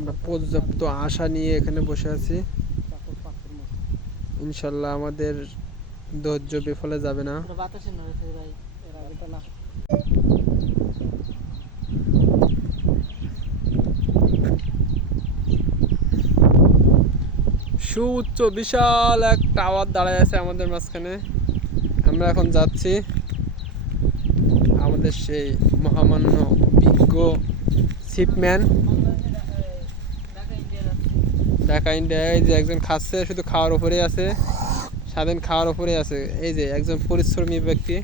আমরা পর্যাপ্ত আশা নিয়ে এখানে বসে আছি। ইনশাল্লাহ আমাদের ধৈর্য বিফলে যাবে না। সুউচ্চ বিশাল এক টাওয়ার দাঁড়ায় আছে আমাদের মাঝখানে। আমরা এখন যাচ্ছি আমাদের সেই মহামান্য বিজ্ঞ শিপম্যান ঢাকা ইন্ডিয়া। এই যে একজন খাচ্ছে, শুধু খাওয়ার উপরেই আছে, স্বাধীন খাওয়ার উপরেই আছে। এই যে একজন পরিশ্রমী ব্যক্তি,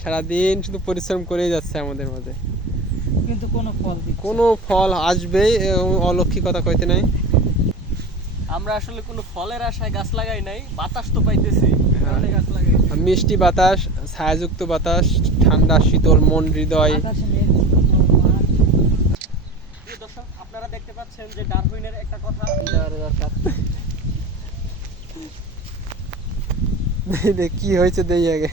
সারাদিন শুধু পরিশ্রম করেই যাচ্ছে আমাদের মাঝে, কিন্তু কোনো ফল আসবেই অলক্ষী কথা কইতে নাই। আমরা আসলে কোনো ফলের আশায় গাছ লাগাই নাই, বাতাস তো পাইতেছি, গাছ লাগাই। মিষ্টি বাতাস, ছায়াযুক্ত বাতাস, ঠান্ডা শীতল মন হৃদয়। দর্শক, আপনারা দেখতে পাচ্ছেন যে ডারউইনের একটা কথা কি হয়েছে দেই আগে।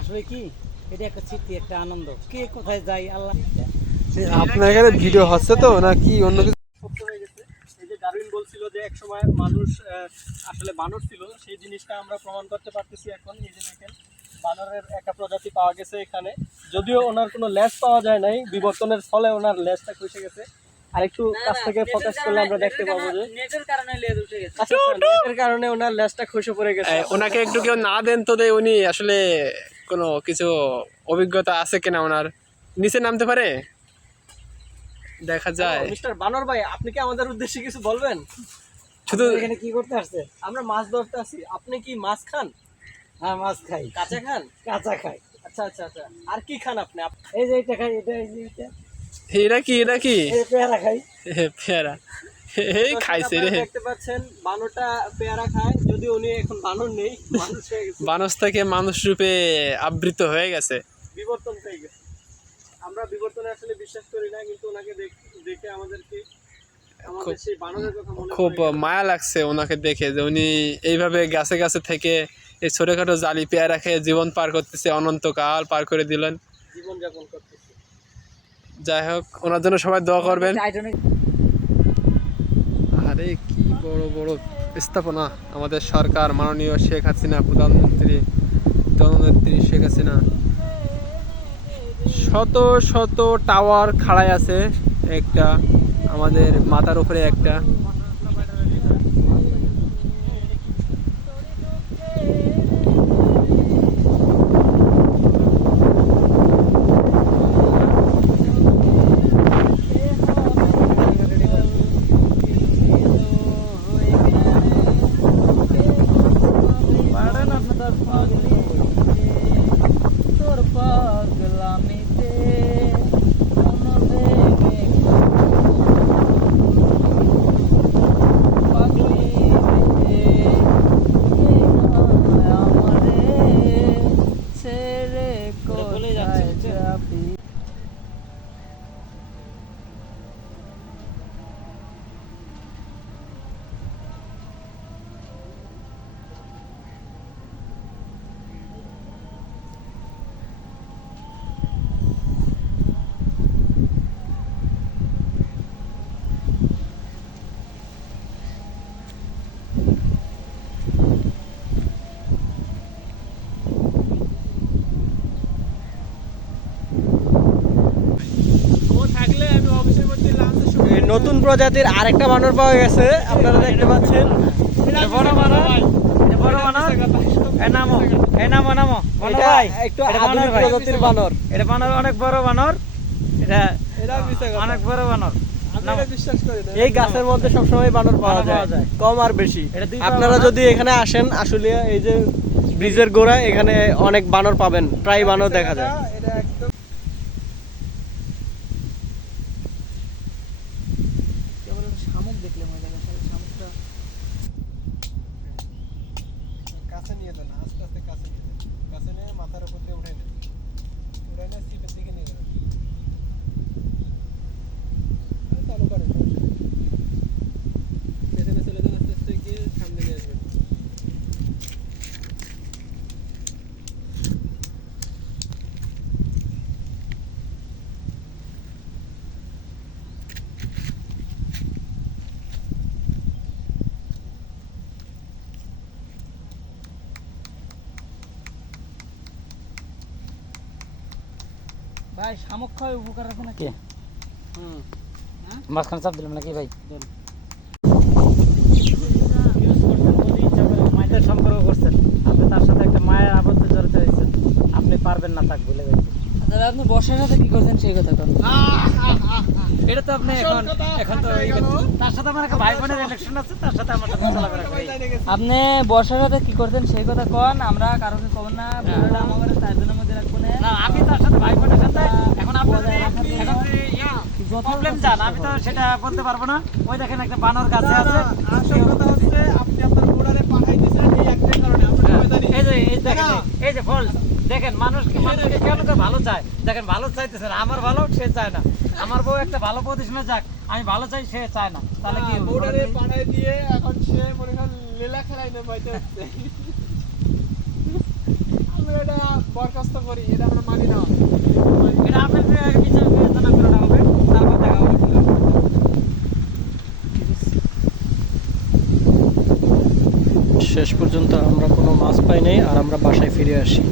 আসলে কি এটা একটা স্মৃতি, একটা আনন্দ, কে কোথায় যাই আল্লাহ। আপনার এখানে ভিডিও হচ্ছে তো নাকি অন্য কিছু? সত্য হয়ে গেছে। এই যে ডারউইন বলছিল যে এক সময় মানুষ আসলে বানর ছিল, সেই জিনিসটা আমরা প্রমাণ করতে পারতেছি এখন। এই যে দেখেন, বানরের একটা প্রজাতি পাওয়া গেছে এখানে, যদিও ওনার কোনো লেজ পাওয়া যায় নাই, বিবর্তনের ফলে ওনার লেজটা খসে গেছে। আর একটু কাছ থেকে ফোকাস করলে আমরা দেখতে পাবো যে নেটের কারণে লেজ উঠে গেছে। আচ্ছা, নেটের কারণে ওনার লেজটা খসে পড়ে গেছে। ওনাকে একটু কেউ না দেন তো দেয়, উনি আসলে কোনো কিছু অভিজ্ঞতা আছে কিনা ওনার, নিচে নামতে পারে দেখা যায়। মিস্টার বানর ভাই, আপনি কি আমাদের উদ্দেশ্যে কিছু বলবেন? শুধু এখানে কি করতে আসছে? আমরা মাছ ধরতে আসি। আপনি কি মাছ খান? হ্যাঁ, মাছ খাই। কাঁচা খান? কাঁচা খাই। আচ্ছা আচ্ছা আচ্ছা, আর কি খান আপনি? এই যে এটা খাই, এটা, এই যে এটা। এটা কি, এটা কি? এই পেয়ারা খাই। পেয়ারা, এই খাইছে রে। দেখতে পাচ্ছেন বানরটা পেয়ারা খায়, যদি উনি এখন বানর নেই, মানুষ হয়ে গেছে। মানুষ থেকে মানুষ রূপে আবৃত হয়ে গেছে, বিবর্তন হয়ে গেছে। আমরা বিবর্তনে আসলে বিশ্বাস করি না, কিন্তু ওনাকে দেখে আমাদেরকে খুব মায়া লাগছে ওনাকে দেখে, যে উনি এইভাবে গাছে গাছে থেকে এই ছোটখাটো জালি পেয়ারা খেয়ে জীবন পার করতেছে, অনন্তকাল পার করে দিলেন, জীবন যাপন করতেছে। যাই হোক, ওনার জন্য সবাই দোয়া করবেন। আরে কি বড় বড় স্থাপনা আমাদের সরকার, মাননীয় শেখ হাসিনা, প্রধানমন্ত্রী জননেত্রী শেখ হাসিনা। শত শত টাওয়ার খাড়ায় আছে, একটা আমাদের মাথার উপরে একটা। নতুন প্রজাতির আরেকটা বানর পাওয়া গেছে, আপনারা দেখতে পাচ্ছেন। বড় বানর, বড় বানর, নামো, নামো নামো। এটা একটু আধুনিক প্রজাতির বানর। এটা বানর অনেক বড় বানর, এটা অনেক বড় বানর। এই গাছের মধ্যে সবসময় বানর পাওয়া যায়, কম আর বেশি। আপনারা যদি এখানে আসেন, আসলে এই যে ব্রিজের গোড়ায়, এখানে অনেক বানর পাবেন, প্রায় বানর দেখা যায়। শামুক দেখলে মনে লাগে, শামুকটা কাছে নিয়ে যান, আস্তে আস্তে কাছে নিয়ে যান, কাছে নিয়ে মাথার উপর দিয়ে উঠে নেন, উঠে নিয়ে সিটের দিকে নিয়ে যাবেন। চালু করেন, পেছনে চলে যান, আস্তে আস্তে গিয়ে সামনে নিয়ে আসবেন। ভাই শামুক খাওয়ায় উপকার রাখো নাকি? হুম মাঝখানে চাপ দিলাম নাকি ভাই? মায়ের সম্পর্ক করছেন, আপনি তার সাথে একটা মায়ের আবদ্ধ জড়িত হয়েছেন, আপনি পারবেন না তাকে ভুলে গেছেন। তাহলে আপনি বর্ষার সাথে কি করছেন সেই কথা কন। এটা তো আপনি এখন তো তার সাথে আমার একটা ভাই বোনের ইলেকশন আছে, তার সাথে আমার সাথে চলাফেরা করি। আপনি বর্ষার সাথে কি করতেন সেই কথা কন, আমরা কারোকে কব না, পুরোটা আমাদের 4 জনের মধ্যে রাখবো না। না আমি তার সাথে ভাই বোনের সাথে এখন আপনি এখন প্রবলেম জান, আমি তো সেটা বলতে পারবো না। ওই দেখেন একটা বানর গাছে আছে, আসল কথা হচ্ছে আপনি আপনার বোর্ডারে পাঠাই দিয়েছেন এই একটা কারণে আমরা শয়তানি এই দেখেন এই যে ফল দেখেন, মানুষকে কেন তো ভালো চায়, দেখেন ভালো চাইতেছে না, আমার ভালো সে চায় না, আমার বউ একটা ভালো পজিশনে যাক, আমি ভালো চাই সে চায় না, তাহলে কি হবে? বোর্ডারে পাঠাই দিয়ে এখন সে মনে করেন লীলা খেলাই না পাইতে হচ্ছে। আমরা এটা বরখাস্ত করি, এটা আমরা মানি না। এটা আপনার বিচার বিবেচনা করাটা হবে, তারপর দেখা হবে। শেষ পর্যন্ত আমরা কোনো মাছ পাই নাই আর আমরা বাসায় ফিরে আসি।